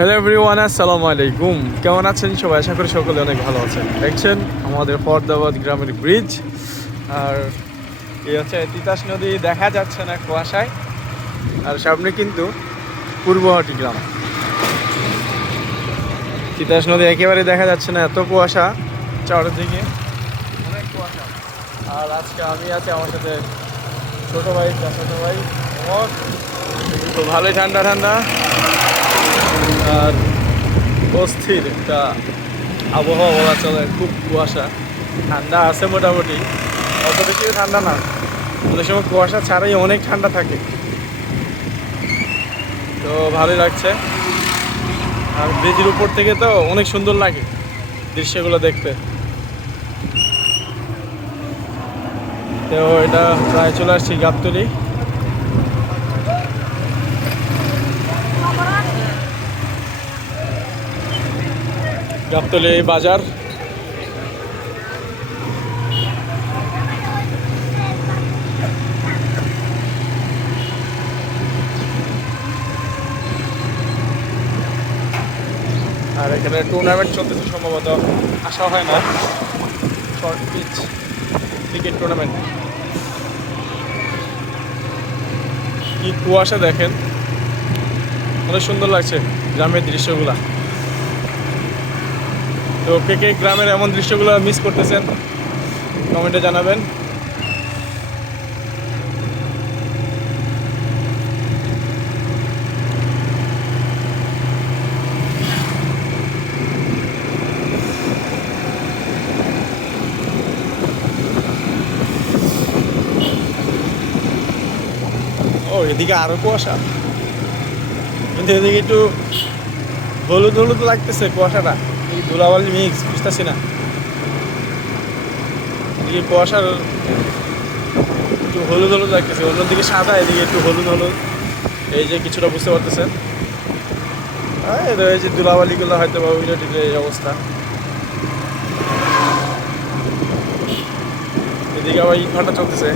Hello everyone আসসালামু আলাইকুম। কেমন আছেন সবাই? আশা করি সকলে অনেক ভালো আছেন। দেখছেন, আমাদের ফরদাবাদ গ্রামের ব্রিজ আর এই হচ্ছে তিতাস নদী, দেখা যাচ্ছে না কুয়াশায়। আর সামনে কিন্তু পূর্বহাটি গ্রাম। তিতাস নদী একেবারে দেখা যাচ্ছে না, এত কুয়াশা। চারদিকে অনেক কুয়াশা। আর আজকে আমি আছি আমার সাথে ছোটো ভাই ছোটো ভাই। তো ভালোই ঠান্ডা ঠান্ডা। আর অস্থির একটা আবহাওয়া বলা চলে, খুব কুয়াশা। ঠান্ডা আছে মোটামুটি। অত বেশি ঠান্ডা না। অনেক সময় কুয়াশা ছাড়াই অনেক ঠান্ডা থাকে। তো ভালোই লাগছে। আর ব্রিজের উপর থেকে তো অনেক সুন্দর লাগে দৃশ্যগুলো দেখতে। তো এটা প্রায় চলে আসছি গাবতলি। গাবতলি বাজার। আর এখানে টুর্নামেন্ট চলতেছে সম্ভবত। আসা হয় না। শর্ট পিচ ক্রিকেট টুর্নামেন্ট কি কুয়াশা দেখেন। অনেক সুন্দর লাগছে গ্রামের দৃশ্যগুলা। তো কে কে গ্রামের এমন দৃশ্যগুলো মিস করতেছেন কমেন্টে জানাবেন। ও, এদিকে আরও কুয়াশা। কিন্তু এদিকে একটু হলুদ হলুদ লাগতেছে কুয়াশাটা। ধুলাবালি মিক্স বুঝতেছি না। এদিকে কুয়াশার একটু হলুদ হলুদ লাগতেছে, অন্যদিকে সাদা, এদিকে একটু হলুদ হলুদ। এই যে কিছুটা বুঝতে পারতেছেন। এই যে ধুলাবালিগুলো হয়তো বা ঠিক এই অবস্থা। এদিকে আবার ইট ভাটা চলতেছে।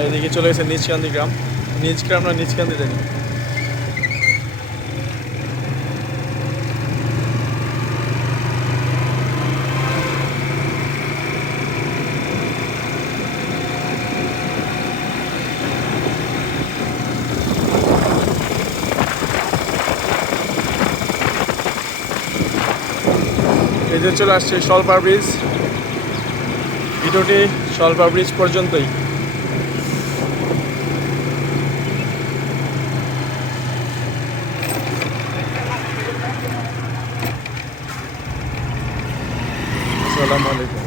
আর এদিকে চলে গেছে নিচকান্দি গ্রাম। নিচ গ্রাম না নিচকান্দি জানি এই চলে আসছে সলপার ব্রিজ। ভিডিওটি সলপার ব্রিজ পর্যন্তই। আসসালামু আলাইকুম